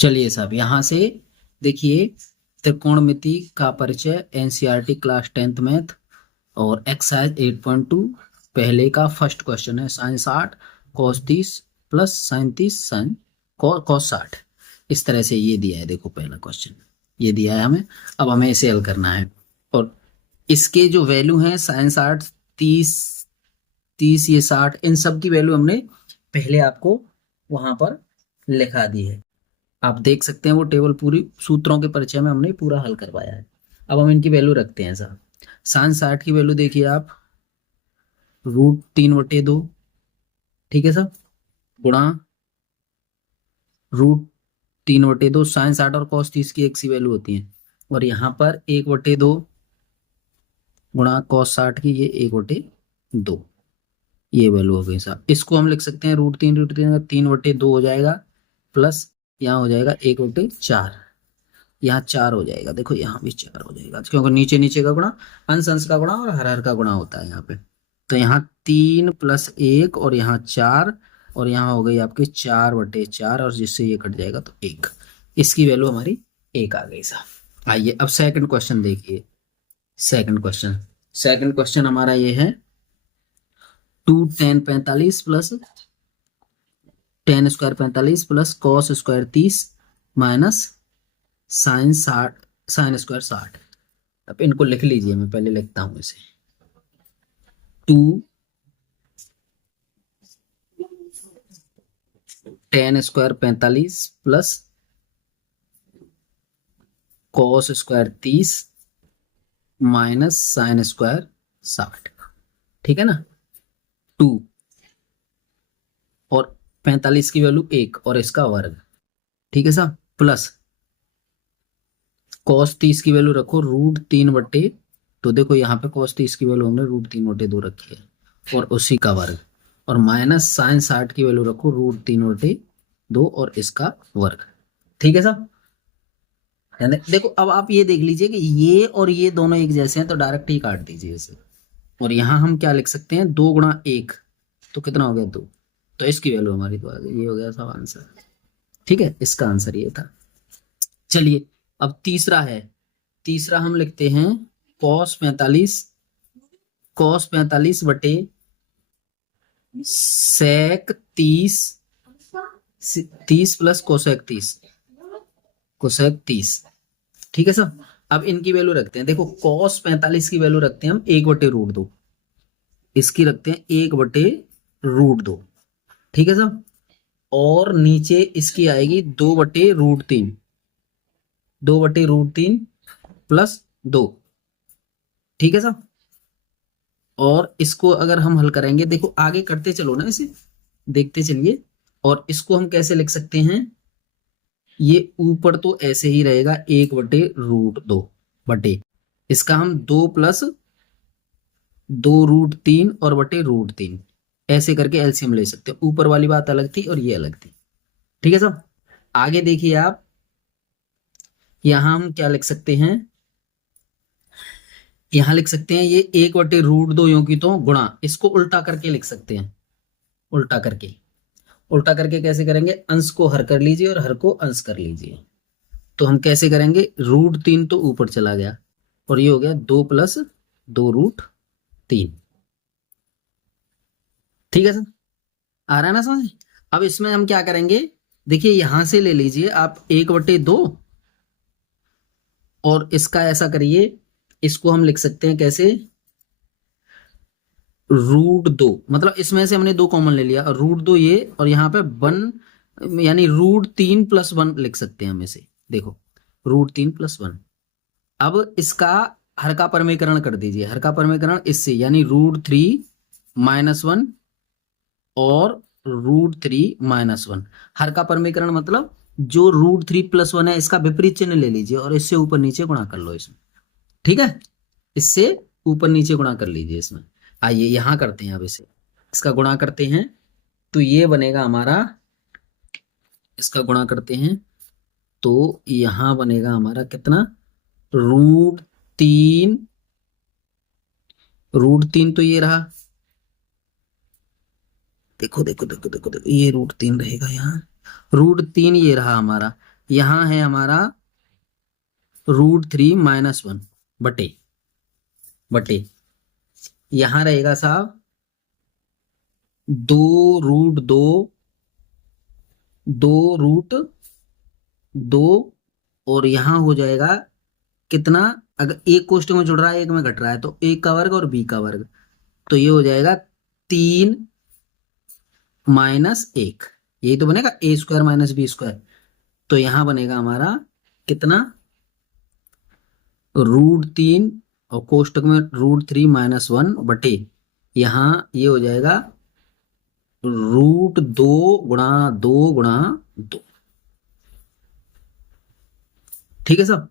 चलिए साहब, यहाँ से देखिए त्रिकोणमिति का परिचय, एनसीईआरटी क्लास 10th मैथ और एक्सरसाइज 8.2 पहले का फर्स्ट क्वेश्चन है। Sine 60 cos 30 plus sine 30 sine cos 60, इस तरह से ये दिया है। देखो पहला क्वेश्चन ये दिया है हमें, अब हमें इसे हल करना है। और इसके जो वैल्यू हैं साइन 60 30 30 ये 60, इन सब की वैल्यू हमने पहले आपको वहां पर लिखा दी है। आप देख सकते हैं वो टेबल पूरी सूत्रों के परिचय में हमने पूरा हल करवाया है। अब हम इनकी वैल्यू रखते हैं साहब। साइन 60 की वैल्यू देखिए आप, √3/2, ठीक है साहब, गुणा √3/2। साइन 60 और कॉस 30 की एक सी वैल्यू होती है, और यहाँ पर 1/2 गुणा कॉस 60 की, ये 1/2 ये वैल्यू हो गई साहब। इसको हम लिख सकते हैं √3 3/2 हो जाएगा, प्लस यहाँ हो जाएगा 1/4, यहाँ 4 हो जाएगा। देखो यहाँ भी 4 हो जाएगा, क्योंकि नीचे नीचे का गुणा अंश अंश का गुणा और हर हर का गुणा होता है यहाँ पे। तो यहाँ 3 + 1 और यहाँ 4, और यहाँ हो गई आपकी 4/4, और जिससे ये कट जाएगा तो 1। इसकी वैल्यू हमारी 1 आ गई साहब। आइए अब सेकंड क्वेश्चन देखिए। सेकंड क्वेश्चन हमारा ये है, 2 tan 45 plus tan square 45 plus cos square 30 minus sine square 60। अब इनको लिख लीजिए, मैं पहले लिखता हूं इसे। 2 tan square 45 plus cos square 30 minus sine square 60, ठीक है ना। 2 और 45 की वैल्यू 1 और इसका वर्ग, ठीक है साहब, प्लस कॉस 30 की वैल्यू रखो √3/, तो देखो यहाँ पे कॉस 30 की वैल्यू हमने √3/2 रखी है, और उसी का वर्ग, और माइनस साइन 60 की वैल्यू रखो √3/2 और इसका वर्ग, ठीक है साहब। देखो अब आप ये देख लीजिए कि ये और ये दोनों एक जैसे हैं, तो डायरेक्ट ही काट दीजिए इसे। और यहाँ हम क्या लिख सकते हैं, 2 × 1 तो कितना हो गया 2, तो इसकी वैल्यू हमारी तो आ गई। ये हो गया सब आंसर, ठीक है, इसका आंसर ये था। चलिए अब तीसरा हम लिखते हैं cos 45 बटे sec 30 प्लस कोसेक 30, ठीक है सर। अब इनकी वैल्यू रखते हैं। देखो cos 45 की वैल्यू रखते हैं हम 1/√2, इसकी रखते हैं 1/√2, ठीक है सर। और नीचे इसकी आएगी 2/√3 प्लस 2, ठीक है सर। और इसको अगर हम हल करेंगे, देखो आगे करते चलो ना, इसे देखते चलिए। और इसको हम कैसे लिख सकते हैं, ये ऊपर तो ऐसे ही रहेगा 1/√2 बटे, इसका हम 2 + 2√3 और /√3 ऐसे करके एलसीएम ले सकते हैं। ऊपर वाली बात अलग थी और ये अलग थी, ठीक है साहब। आगे देखिए आप, यहां हम क्या लिख सकते हैं, यहां लिख सकते हैं ये 1/√2 यूं की तो गुणा, इसको उल्टा करके लिख सकते हैं। उल्टा करके कैसे करेंगे, अंश को हर कर लीजिए और हर को अंश कर लीजिए। तो हम कैसे करेंगे, √3 तो ऊपर चला गया, और ये हो गया 2 + 2√3, ठीक है सर, आ रहा है ना समझ। अब इसमें हम क्या करेंगे, देखिए यहां से ले लीजिए आप 1/2, और इसका ऐसा करिए, इसको हम लिख सकते हैं कैसे, √2, मतलब इसमें से हमने 2 कॉमन ले लिया, और √2 ये, और यहाँ पे 1 यानी √3 + 1 लिख सकते हैं हम इसे। देखो √3 + 1। अब इसका हर का परमीकरण कर दीजिए, हर का परमीकरण इससे, यानी √3 - 1 और √3 - 1। हर का परमीकरण मतलब जो √3 + 1 है इसका विपरीत चिन्ह ले लीजिए, और इससे ऊपर नीचे गुणा कर लो इसमें, ठीक है। इससे ऊपर नीचे गुणा कर लीजिए इसमें। आइए यहां करते हैं, अब इसे इसका गुणा करते हैं, तो ये बनेगा हमारा, इसका गुणा करते हैं तो यहां बनेगा हमारा कितना, √3 तो ये रहा, देखो देखो देखो देखो देखो, ये √3 रहेगा यहाँ, √3 ये रहा हमारा, यहाँ है हमारा √3 - 1 बटे बटे यहाँ रहेगा साहब 2√2 2√2 और यहाँ हो जाएगा कितना, अगर एक कोष्टक में जुड़ रहा है एक में घट रहा है तो a का वर्ग और b का वर्ग, तो ये हो जाएगा 3 - 1, यही तो बनेगा a² - b²। तो यहाँ बनेगा हमारा कितना, √3 और कोष्टक में √3 - 1 बटे यहाँ ये हो जाएगा √2 गुणा 2 गुणा 2। ठीक है सब।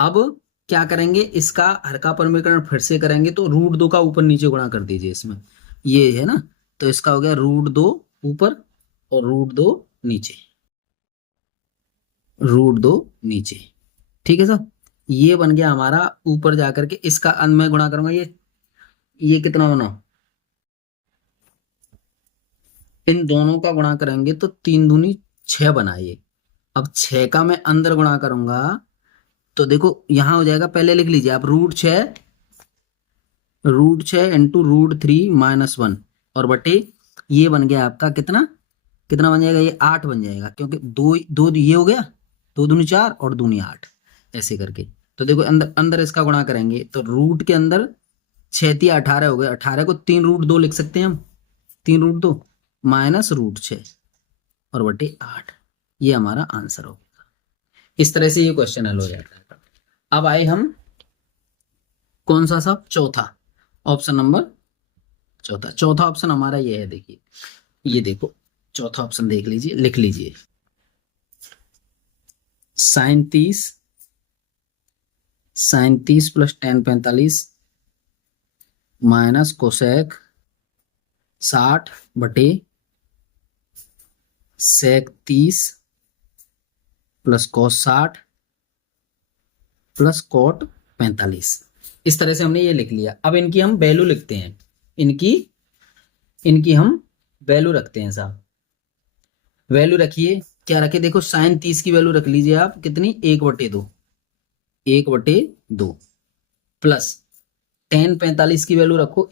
अब क्या करेंगे, इसका हर का परमीकरण फिर से करेंगे तो √2 का ऊपर नीचे गुणा कर दीजिए इसमें, ये है ना, तो इसका हो गया √2 ऊपर और √2 नीचे, √2 नीचे। ठीक है सर, ये बन गया हमारा। ऊपर जाकर के इसका अंत में गुणा करूंगा, ये कितना बना, इन दोनों का गुणा करेंगे तो 3 दूनी 6 बना ये। अब 6 का मैं अंदर गुणा करूंगा तो देखो यहां हो जाएगा, पहले लिख लीजिए आप, √6 इंटू √3 - 1 और बटे ये बन गया आपका कितना, कितना बन जाएगा, ये 8 बन जाएगा, क्योंकि दो दो ये हो गया, 2 दूनी 4 और दूनी 8 ऐसे करके। तो देखो अंदर अंदर इसका गुणा करेंगे तो रूट के अंदर 6 × 18 हो गए, 18 को 3√2 लिख सकते हैं हम, 3√2 माइनस √6 और बटे 8, ये हमारा आंसर होगा। इस तरह से ये क्वेश्चन हल हो जाता है। अब आए हम कौन सा साहब, चौथा ऑप्शन नंबर चौथा ऑप्शन हमारा ये है। देखिए ये देखो चौथा ऑप्शन देख लीजिए, लिख लीजिए, 37 + tan 45 माइनस कोसेक 60 बटे सेक 30 प्लस cos 60 प्लस cot 45। इस तरह से हमने ये लिख लिया। अब इनकी हम वैल्यू लिखते हैं, इनकी हम वैल्यू रखते हैं साहब। वैल्यू रखिए, क्या रखे, देखो sin 30 की वैल्यू रख लीजिए आप, कितनी, 1/2 प्लस tan 45 की वैल्यू रखो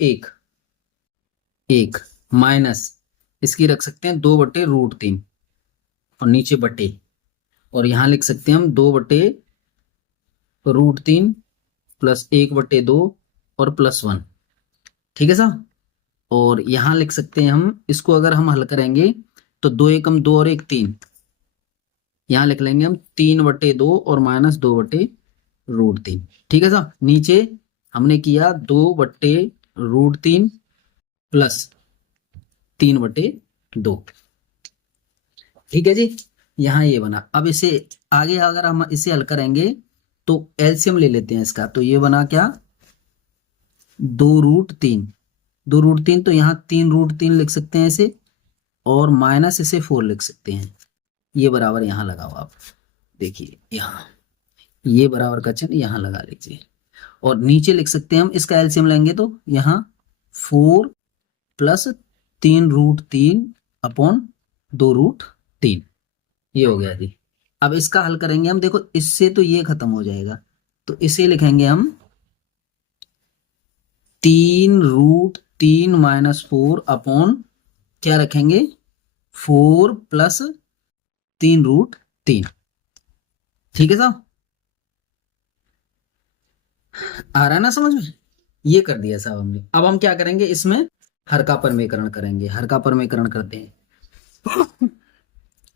1 माइनस इसकी रख सकते हैं 2/√3 और नीचे बटे, और यहां लिख सकते हैं हम 2/√3 प्लस 1/2 और +1। ठीक है साहब, और यहां लिख सकते हैं हम, इसको अगर हम हल करेंगे तो 2 × 1 = 2 और 1 = 3, यहां लिख लेंगे हम 3/2 और माइनस 2/√3। ठीक है साहब, नीचे हमने किया 2/√3 प्लस 3/2। ठीक है जी, यहां ये बना। अब इसे आगे अगर हम इसे हल करेंगे तो एलसीएम ले लेते हैं इसका, तो ये बना क्या, 2√3 तो यहाँ 3√3 लिख सकते हैं इसे, और माइनस इसे 4 लिख सकते हैं, ये बराबर यहाँ लगाओ आप, देखिए यहाँ ये बराबर का चिन्ह यहाँ लगा लीजिए, और नीचे लिख सकते हैं हम, इसका एलसीएम लेंगे तो यहाँ 4 प्लस 3√3 अपॉन 2√3, ये हो गया जी। अब इसका हल करेंगे हम, देखो इससे तो ये खत्म हो जाएगा, तो इसे लिखेंगे हम 3√3 - 4 अपॉन क्या रखेंगे, 4 प्लस 3√3। ठीक है साहब, आ रहा है ना समझ में, ये कर दिया साहब हमने। अब हम क्या करेंगे, इसमें हर का परमीकरण करेंगे, हर का परमीकरण करते हैं।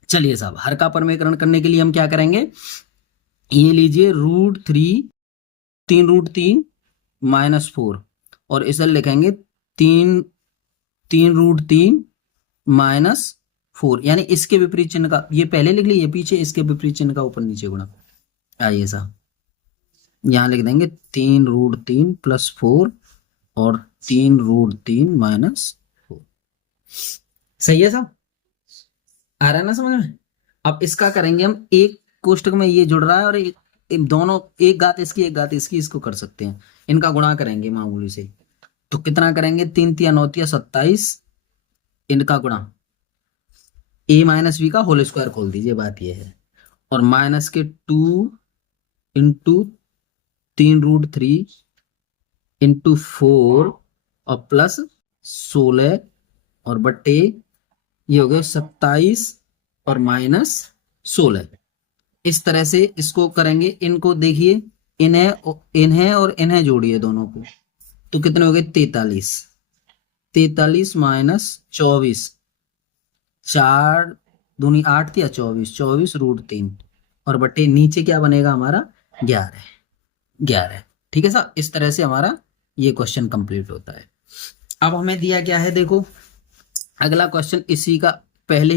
चलिए साहब, हर का परमीकरण करने के लिए हम क्या करेंगे, ये लीजिए √3 3√3 - 4 और इसे लिखेंगे 3√3 - 4, यानी इसके विपरीत चिन्ह का, ये पहले लिख लीजिए, पीछे इसके विपरीत चिन्ह का ऊपर नीचे गुणा। आइए साहब, यहां लिख देंगे 3√3 + 4 और 3√3 - 4। सही है साहब, आ रहा है ना समझ में। अब इसका करेंगे हम, एक कोष्टक में ये जुड़ रहा है और एक दोनों, एक घात इसकी एक घात इसकी, इसको कर सकते हैं, इनका गुणा करेंगे मामूली से। तो कितना करेंगे, 3 × 9 = 27, इनका गुणा a - b का होल स्क्वायर खोल दीजिए, बात यह है, और माइनस के 2 इंटू 3√3 इंटू 4 और प्लस 16 और बट्टे ये हो गए 27 और माइनस 16। इस तरह से इसको करेंगे। इनको देखिए, इन्हें और इन्हें जोड़िए दोनों को, तो कितने हो गए 43। 43 माइनस 24, 4 दूनी 8 थी या 24√3 और बट्टे नीचे क्या बनेगा हमारा 11। ठीक है साहब, इस तरह से हमारा ये क्वेश्चन कंप्लीट होता है। अब हमें दिया क्या है, देखो अगला क्वेश्चन इसी का पहले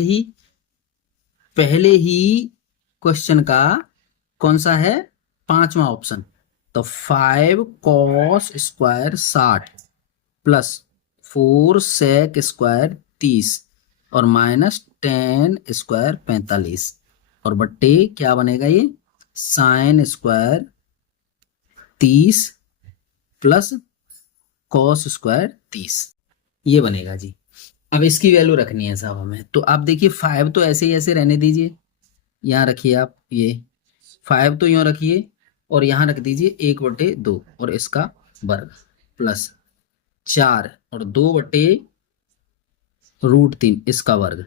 ही क्वेश्चन का कौन सा है, 5वां ऑप्शन। तो 5 cos square 60 plus 4 sec square 30 और माइनस 10 स्क्वायर 45 और बट्टे क्या बनेगा ये sin square 30 plus cos square 30, ये बनेगा जी। अब इसकी वैल्यू रखनी है साहब हमें। तो आप देखिए 5 तो ऐसे ही ऐसे रहने दीजिए, यहाँ रखिए आप, ये 5 तो यूँ रखिए और यहाँ रख दीजिए 1/2 और इसका वर्ग प्लस 4 और 2/√3 इसका वर्ग,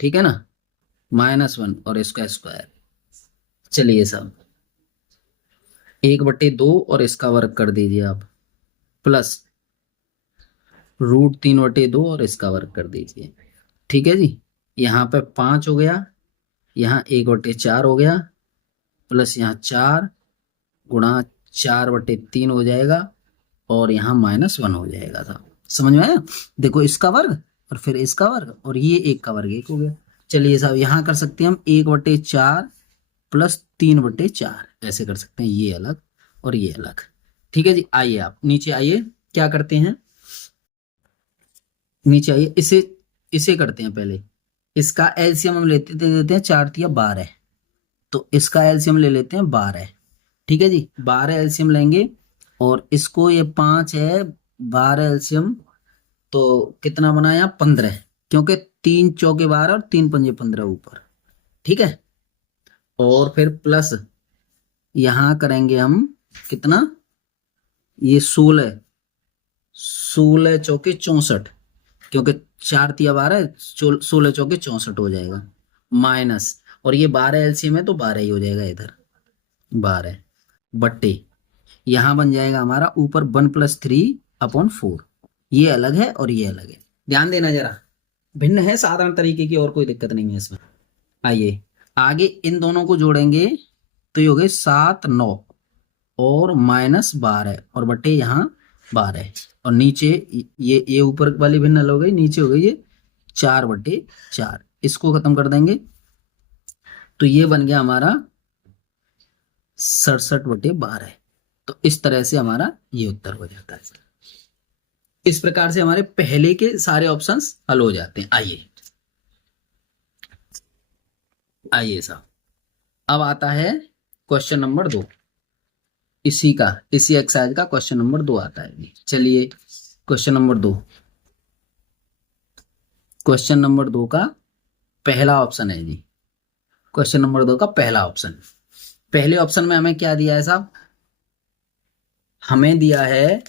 ठीक है ना, -1 और इसका स्क्वायर। चलिए साहब 1/2 और इसका वर्ग कर दीजिए आप, प्लस √3/2 और इसका वर्ग कर दीजिए। ठीक है जी, यहाँ पे 5 हो गया, यहाँ 1/4 हो गया, प्लस यहाँ 4 गुणा 4/3 हो जाएगा और यहाँ -1 हो जाएगा था। समझ में आया? देखो इसका वर्ग और फिर इसका वर्ग और ये 1 का वर्ग 1 हो गया। चलिए साहब यहाँ कर सकते हैं हम 1/4 प्लस 3/4, ऐसे कर सकते हैं, ये अलग और ये अलग। ठीक है जी, आइए आप नीचे आइए, क्या करते हैं, नीचे आइए, इसे करते हैं। पहले इसका एलसीएम हम देते हैं 4 तिया 12, तो इसका एलसीएम ले लेते हैं 12। ठीक है जी, 12 एलसीएम लेंगे और इसको ये 5 है, 12 एलसीएम तो कितना बनाया 15, क्योंकि 3 चौके 12 और 3 पंजे 15 ऊपर। ठीक है, और फिर प्लस यहां करेंगे हम कितना, ये 16 चौके 64, क्योंकि 4 तिया 12, 16 चौके 64 हो जाएगा, माइनस और ये 12 एलसीएम है तो 12 ही हो जाएगा इधर, 12 बट्टे यहां बन जाएगा हमारा ऊपर 1 + 3/4, ये अलग है और ये अलग है। ध्यान देना जरा, भिन्न है साधारण तरीके की, और कोई दिक्कत नहीं है इसमें। आइए आगे इन दोनों को जोड़ेंगे तो ये हो गए 7 9 और -12 और बट्टे यहाँ 12 और नीचे ये ऊपर वाली भिन्न अलग हो गई, नीचे हो गई ये 4/4, इसको खत्म कर देंगे तो ये बन गया हमारा 67/12। तो इस तरह से हमारा ये उत्तर हो जाता है। इस प्रकार से हमारे पहले के सारे ऑप्शंस हल हो जाते हैं। आइए साहब, अब आता है क्वेश्चन नंबर 2, इसी एक्सरसाइज का क्वेश्चन नंबर 2 आता है। चलिए क्वेश्चन नंबर 2 का पहला ऑप्शन है जी। क्वेश्चन नंबर 2 का पहला ऑप्शन, पहले ऑप्शन में हमें क्या दिया है साहब, हमें दिया है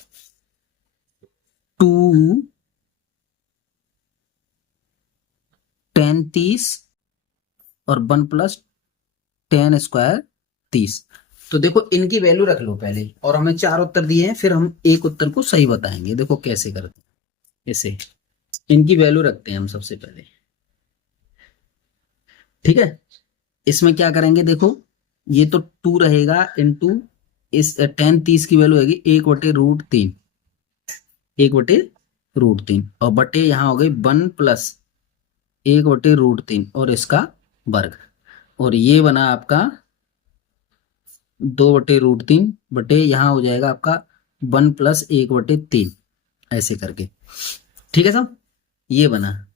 2 10 30 और 1 + 10 स्क्वायर 30। तो देखो इनकी वैल्यू रख लो पहले, और हमें 4 उत्तर दिए हैं, फिर हम एक उत्तर को सही बताएंगे। देखो कैसे करते हैं, इसे इनकी वैल्यू रखते हैं हम सबसे पहले। ठीक है, इसमें क्या करेंगे, देखो ये तो 2 रहेगा इंटू इस 10 30 की वैल्यू होगी 1/√3, 1/√3 और बटे यहाँ हो गई 1 + 1/√3 और इसका वर्ग, और ये बना आपका 2/√3 बटे यहाँ हो जाएगा आपका 1 + 1/3, ऐसे करके। ठीक है साहब, ये बना,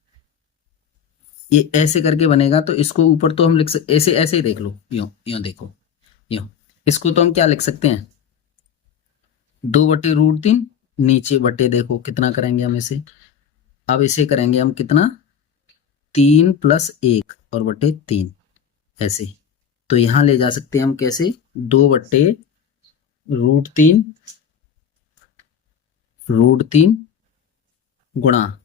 ये ऐसे करके बनेगा। तो इसको ऊपर तो हम लिख सकते, ऐसे ही देख लो, यूं देखो, यूं इसको तो हम क्या लिख सकते हैं 2/√3, नीचे बटे देखो कितना करेंगे हम इसे, अब इसे करेंगे हम कितना 3 + 1 और बटे 3, ऐसे तो यहां ले जा सकते हैं हम कैसे, 2/√3 √3 गुणा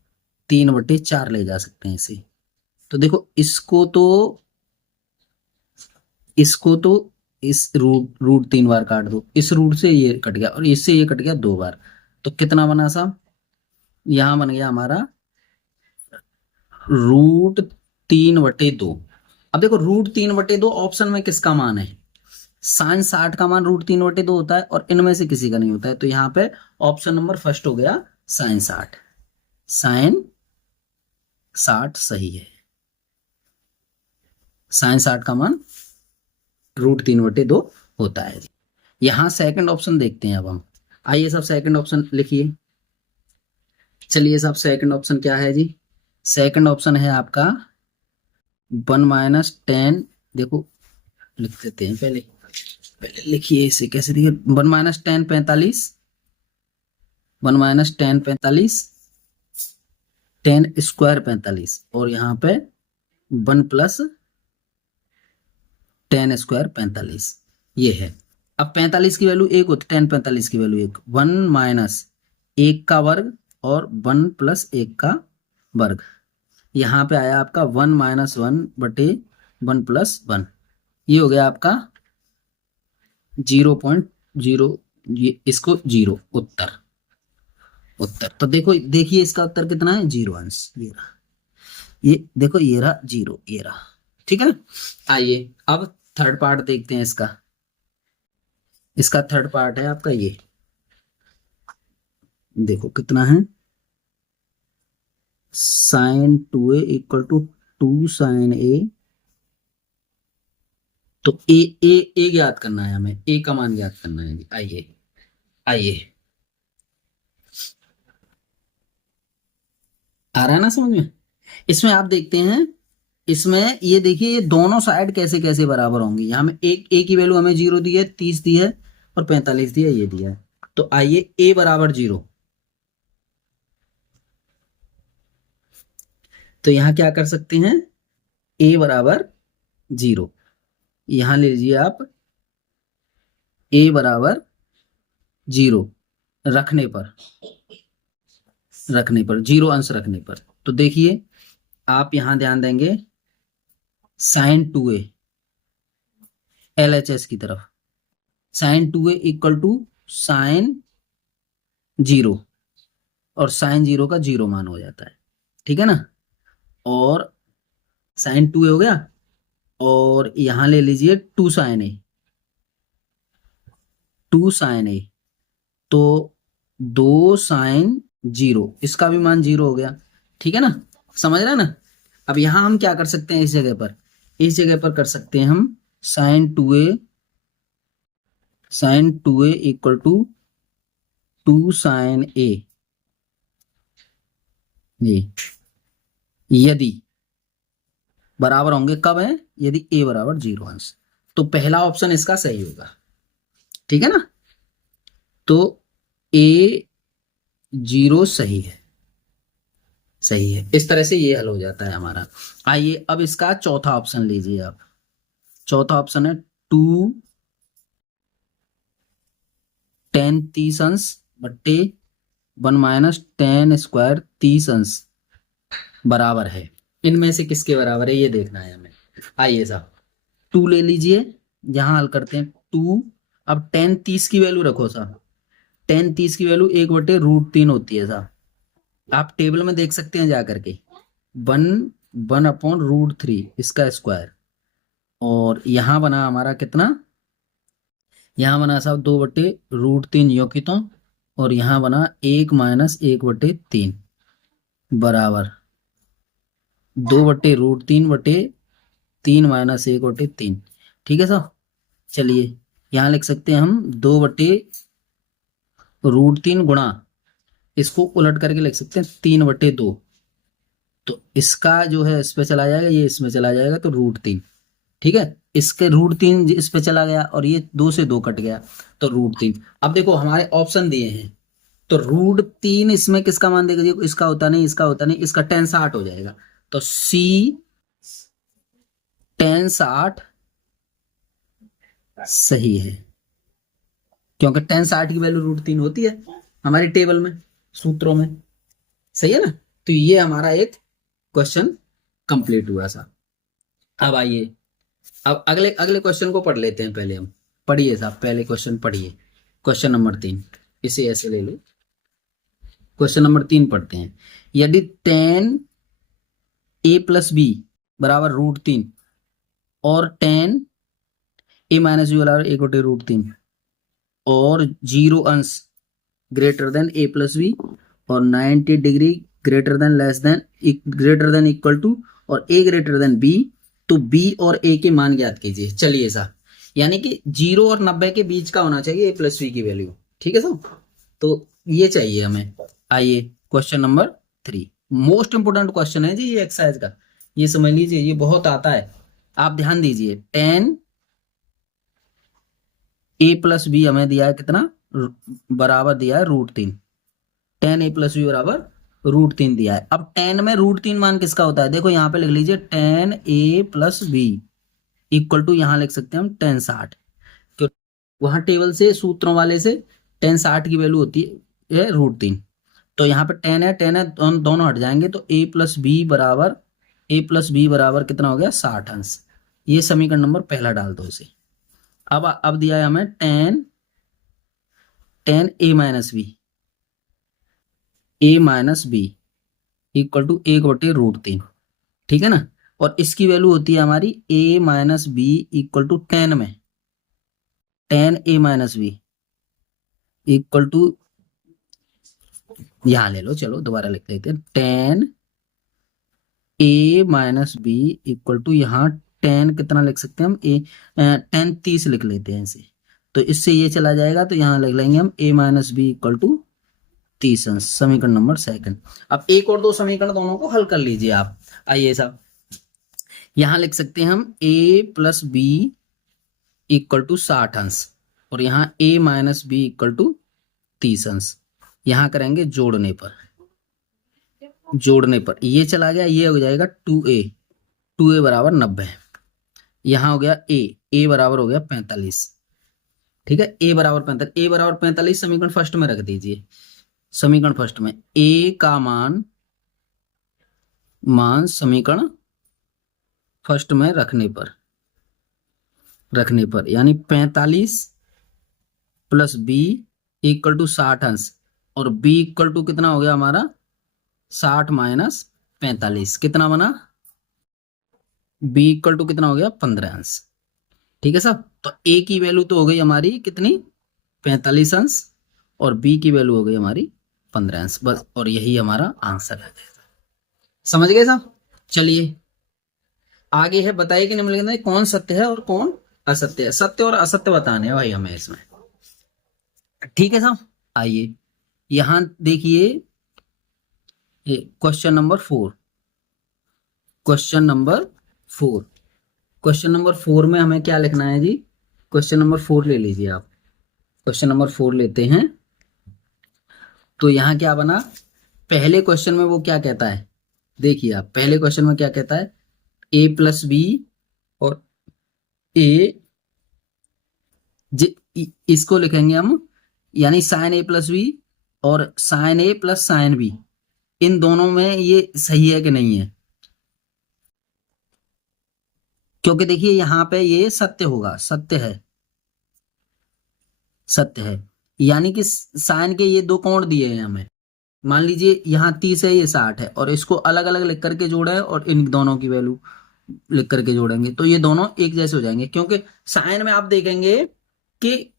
3/4 ले जा सकते हैं इसे। तो देखो इसको तो इस रूट 3 बार काट दो, इस रूट से ये कट गया और इससे ये कट गया 2 बार, तो कितना बना साहब, यहां बन गया हमारा √3/2। अब देखो √3/2 ऑप्शन में किसका मान है, sin 60 का मान √3/2 होता है और इनमें से किसी का नहीं होता है, तो यहाँ पे ऑप्शन नंबर फर्स्ट हो गया sin 60। sin 60 सही है, sin 60 का मान √3/2 होता है। यहां सेकंड ऑप्शन देखते हैं अब हम, आइए साहब सेकंड ऑप्शन लिखिए। चलिए साहब सेकंड ऑप्शन क्या है जी, सेकंड ऑप्शन है आपका 1 - 10, देखो लिख देते हैं, पहले लिखिए इसे कैसे दिखे, 1 - 10 45, 1 - 10 45, 10 स्क्वायर 45, और यहाँ पे 1 + 10 स्क्वायर 45, ये है। अब 45 की वैल्यू 1 होती है, 10 45 की वैल्यू 1, 1 - 1 का वर्ग और 1 + 1 का वर्ग, यहाँ पे आया आपका 1 - 1/1 + 1, ये हो गया आपका 0.0, ये इसको 0 उत्तर। तो देखो देखिए इसका उत्तर कितना है, 0 अंश, ये रहा, ये देखो ये रहा 0, ये रहा, ठीक है। आइए अब थर्ड पार्ट देखते हैं इसका थर्ड पार्ट है आपका ये, देखो कितना है, sin 2a = 2 sin a, तो ए ज्ञात करना है हमें, ए का मान ज्ञात करना है। आइए आ रहा है ना समझ में। इसमें आप देखते हैं, इसमें ये देखिए ये दोनों साइड कैसे कैसे बराबर होंगी, यहाँ में एक ए की वैल्यू हमें 0 दी है, 30 दी है और 45 दी है, ये दिया है। तो आइए a = 0, तो यहाँ क्या कर सकते हैं, a = 0, यहां ले लीजिए आप a = 0 रखने पर 0 अंश रखने पर, तो देखिए आप यहां ध्यान देंगे sin 2a LHS की तरफ, sin 2a = sin 0, और sin 0 का 0 मान हो जाता है, ठीक है ना। और sin 2a हो गया, और यहां ले लीजिए 2 sin a, तो 2 sin 0, इसका भी मान 0 हो गया, ठीक है ना, समझ रहे हैं ना। अब यहां हम क्या कर सकते हैं, इस जगह पर कर सकते हैं हम sin 2a = 2 sin a, यदि बराबर होंगे, कब है, यदि a = 0 अंश, तो पहला ऑप्शन इसका सही होगा, ठीक है ना। तो a 0 सही है, इस तरह से ये हल हो जाता है हमारा। आइए अब इसका चौथा ऑप्शन लीजिए आप, चौथा ऑप्शन है 2 tan 30 अंश बट्टे 1 - tan स्क्वायर 30 अंश बराबर है, इनमें से किसके बराबर है ये देखना है हमें। आइए साहब 2 ले लीजिए, यहां हल करते हैं 2, अब tan 30 की वैल्यू रखो साहब, tan 30 की वैल्यू 1/√3 होती है साहब, आप टेबल में देख सकते हैं जाकर के, 1/√3 इसका स्क्वायर, और यहां बना हमारा कितना, यहां बना साहब 2/√3 योकितों, और यहां बना 1 - 1/3 बराबर 2/√3/3 - 1/3, ठीक है साहब। चलिए यहां लिख सकते हैं हम 2/√3 गुणा, इसको उलट करके लिख सकते हैं 3/2, तो इसका जो है इस पे चला जाएगा, ये इसमें चला जाएगा, तो √3, ठीक है, इसके √3 इस पे चला गया और ये 2 से 2 कट गया, तो √3। अब देखो हमारे ऑप्शन दिए हैं, तो √3 इसमें किसका मान देगा, देखो इसका होता नहीं, इसका tan 60 हो जाएगा, तो C tan 60 सही है, क्योंकि tan 60 की वैल्यू √3 होती है हमारी टेबल में, सूत्रों में। सही है ना। तो ये हमारा एक क्वेश्चन कंप्लीट हुआ साहब। अब आइए, अब अगले अगले क्वेश्चन को पढ़ लेते हैं पहले हम। पढ़िए साहब, पहले क्वेश्चन पढ़िए, क्वेश्चन नंबर 3। इसे ऐसे ले लो। क्वेश्चन नंबर 3 पढ़ते हैं। यदि tan a प्लस बी बराबर √3 और tan a माइनस बी बराबर 1/√3 और 0 अंश greater than a plus B और 90 degree greater than less than greater than equal to और a ग्रेटर देन b, तो b और a के मान ज्ञात कीजिए। चलिए साहब, यानी कि 0 और 90 के बीच का होना चाहिए a प्लस बी की वैल्यू। ठीक है साहब, तो ये चाहिए हमें। आइए question number 3, most important question है जी ये एक्सरसाइज का, ये समझ लीजिए, ये बहुत आता है। आप ध्यान दीजिए, tan a प्लस बी हमें दिया है कितना, बराबर दिया है √3। tan a प्लस बी बराबर √3 दिया है। अब tan में √3 मान किसका होता है, देखो यहाँ पे लिख लीजिए tan a plus B equal to, यहाँ लिख सकते हैं हम tan 60, तो वहां टेबल से सूत्रों वाले से tan 60 की वैल्यू होती है √3, तो यहाँ पे tan है दोनों हट जाएंगे, तो a प्लस बी बराबर कितना हो गया, 60 अंश। ये समीकरण नंबर पहला डाल दो इसे। अब दिया है हमें tan a minus B equal to 1/√3। ठीक है ना। और इसकी वैल्यू होती है हमारी a minus B equal to tan में tan a minus B equal to, यहां ले लो, चलो दोबारा लिख लेते हैं, tan a minus B equal to, यहाँ tan कितना लिख सकते हैं हम, tan 30 लिख लेते हैं इसे, तो इससे ये चला जाएगा, तो यहाँ लिख लेंगे हम a minus B equal to 30 अंश। समीकरण नंबर 2। अब एक और दो समीकरण दोनों को हल कर लीजिए आप। आइए साहब, यहां लिख सकते हैं हम a plus B equal to 60 अंश और यहाँ a minus B equal to 30 अंश। यहां करेंगे जोड़ने पर ये चला गया, ये हो जाएगा 2a बराबर 90। यहां हो गया a बराबर हो गया 45। ठीक है, a बराबर 45 समीकरण फर्स्ट में रख दीजिए। समीकरण फर्स्ट में a का मान समीकरण फर्स्ट में रखने पर यानी 45 प्लस बी इक्वल टू 60 अंश और b इक्वल टू कितना हो गया हमारा, 60 माइनस 45 कितना बना, b इक्वल टू कितना हो गया, 15 अंश। ठीक है साहब, तो a की वैल्यू तो हो गई हमारी कितनी, 45 अंश और b की वैल्यू हो गई हमारी 15 अंश, बस। और यही हमारा आंसर है। समझ गए साहब। चलिए आगे है, बताइए कि निम्नलिखित में कौन सत्य है और कौन असत्य है। सत्य और असत्य बताने हैं भाई हमें इसमें। ठीक है साहब, आइए यहां देखिए क्वेश्चन नंबर 4। क्वेश्चन नंबर 4 में हमें क्या लिखना है जी, क्वेश्चन नंबर 4 ले लीजिए आप। क्वेश्चन नंबर 4 लेते हैं, तो यहां क्या बना, पहले क्वेश्चन में वो क्या कहता है, देखिए आप, पहले क्वेश्चन में क्या कहता है, a प्लस बी और a, इसको लिखेंगे हम, यानी साइन a प्लस बी और sine a plus sine b, इन दोनों में ये सही है कि नहीं है, क्योंकि देखिए यहां पे ये सत्य होगा, सत्य है, यानी कि साइन के ये दो कोण दिए हैं हमें, मान लीजिए यहाँ 30 है, ये 60 है, और इसको अलग अलग लिख करके जोड़ा है और इन दोनों की वैल्यू लिख करके जोड़ेंगे तो ये दोनों एक जैसे हो जाएंगे, क्योंकि साइन में आप देखेंगे कि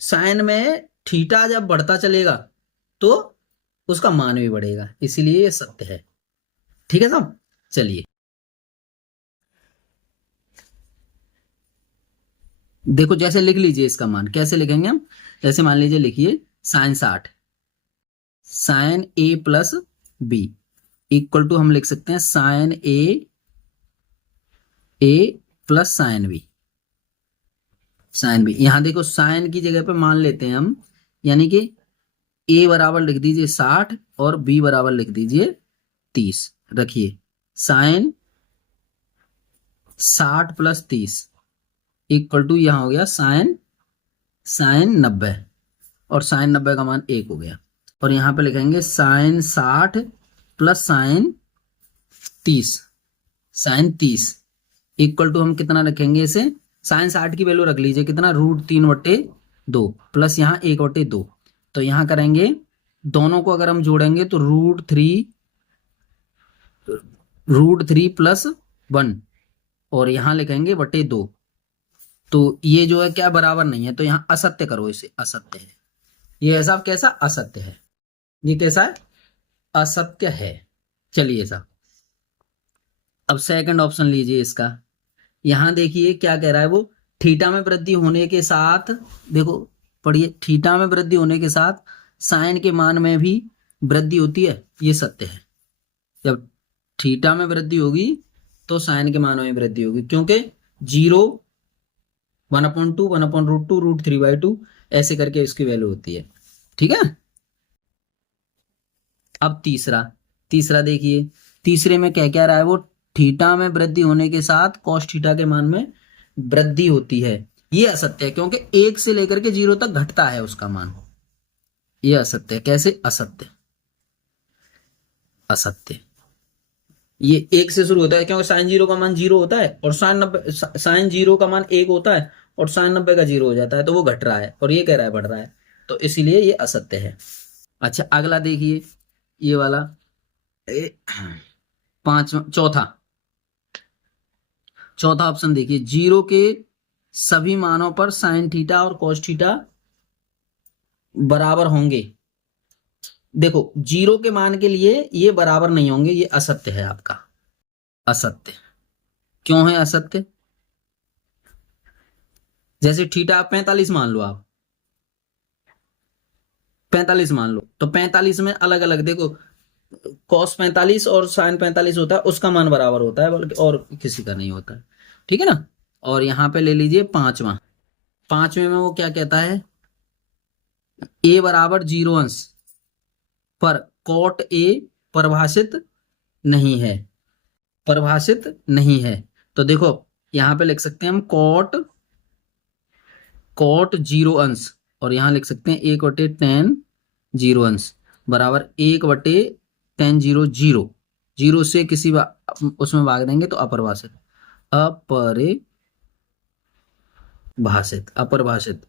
साइन में थीटा जब बढ़ता चलेगा तो उसका मान भी बढ़ेगा, इसीलिए ये सत्य है। ठीक है साहब, चलिए देखो, जैसे लिख लीजिए इसका मान, कैसे लिखेंगे हम, जैसे मान लीजिए लिखिए sine 60 sine a plus B equal to, हम लिख सकते हैं sine A plus sine B. यहां देखो साइन की जगह पे मान लेते हैं हम, यानी कि a बराबर लिख दीजिए 60 और b बराबर लिख दीजिए 30। रखिए साइन 60 प्लस 30 इक्वल टू यहाँ हो गया साइन 90 और साइन 90 का मान 1 हो गया। और यहाँ पे लिखेंगे sine 60 plus sine 30 equal to हम कितना रखेंगे इसे, साइन 60 की वैल्यू रख लीजिए कितना, √3/2 प्लस यहाँ 1/2। तो यहाँ करेंगे दोनों को अगर हम जोड़ेंगे तो √3 प्लस 1 और यहाँ लिखेंगे /2। तो ये जो है क्या बराबर नहीं है, तो यहाँ असत्य करो, इसे असत्य है। ये हिसाब कैसा असत्य है, ये कैसा है असत्य है। चलिए साहब अब सेकंड ऑप्शन लीजिए इसका। यहां देखिए क्या कह रहा है वो, थीटा में वृद्धि होने के साथ, देखो पढ़िए, थीटा में वृद्धि होने के साथ साइन के मान में भी वृद्धि होती है, ये सत्य है। जब थीटा में वृद्धि होगी तो साइन के मान में वृद्धि होगी, क्योंकि 0 1/2 1/√2 √3/2 ऐसे करके इसकी वैल्यू होती है। ठीक है। अब तीसरा देखिए, तीसरे में क्या कह रहा है वो, थीटा में वृद्धि होने के साथ कॉस थीटा के मान में वृद्धि होती है, ये असत्य है, क्योंकि 1 से लेकर के 0 तक घटता है उसका मान। ये असत्य है। कैसे असत्य, असत्य ये 1 से शुरू होता है, क्योंकि साइन 0 का मान 0 होता है और साइन 0 का मान 1 होता है और साइन 90 का 0 हो जाता है, तो वो घट रहा है और ये कह रहा है बढ़ रहा है, तो इसीलिए ये असत्य है। अच्छा अगला देखिए, ये वाला चौथा ऑप्शन देखिए, 0 के सभी मानों पर साइन थीटा और कॉस थीटा बराबर होंगे। देखो 0 के मान के लिए ये बराबर नहीं होंगे, ये असत्य है आपका, असत्य। क्यों है असत्य, जैसे थीटा आप 45 मान लो, आप 45 मान लो, तो 45 में अलग अलग देखो, कॉस 45 और साइन 45 होता है, उसका मान बराबर होता है, बल्कि और किसी का नहीं होता है। ठीक है ना। और यहां पे ले लीजिए पांचवें में वो क्या कहता है, a बराबर 0 अंश पर कॉट a परिभाषित नहीं है। तो देखो यहां पे लिख सकते हैं हम कॉट 0 अंश, और यहां लिख सकते हैं 1/tan 0 अंश बराबर 1/tan 0 0 से किसी उसमें भाग देंगे तो अपरिभाषित,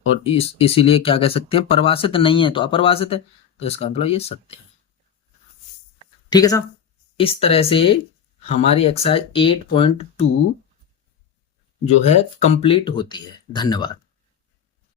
और इसीलिए क्या कह सकते हैं, परिभाषित नहीं है तो अपरिभाषित है, तो इसका मतलब ये सत्य है। ठीक है साहब, इस तरह से हमारी एक्सरसाइज 8.2 जो है कंप्लीट होती है। धन्यवाद।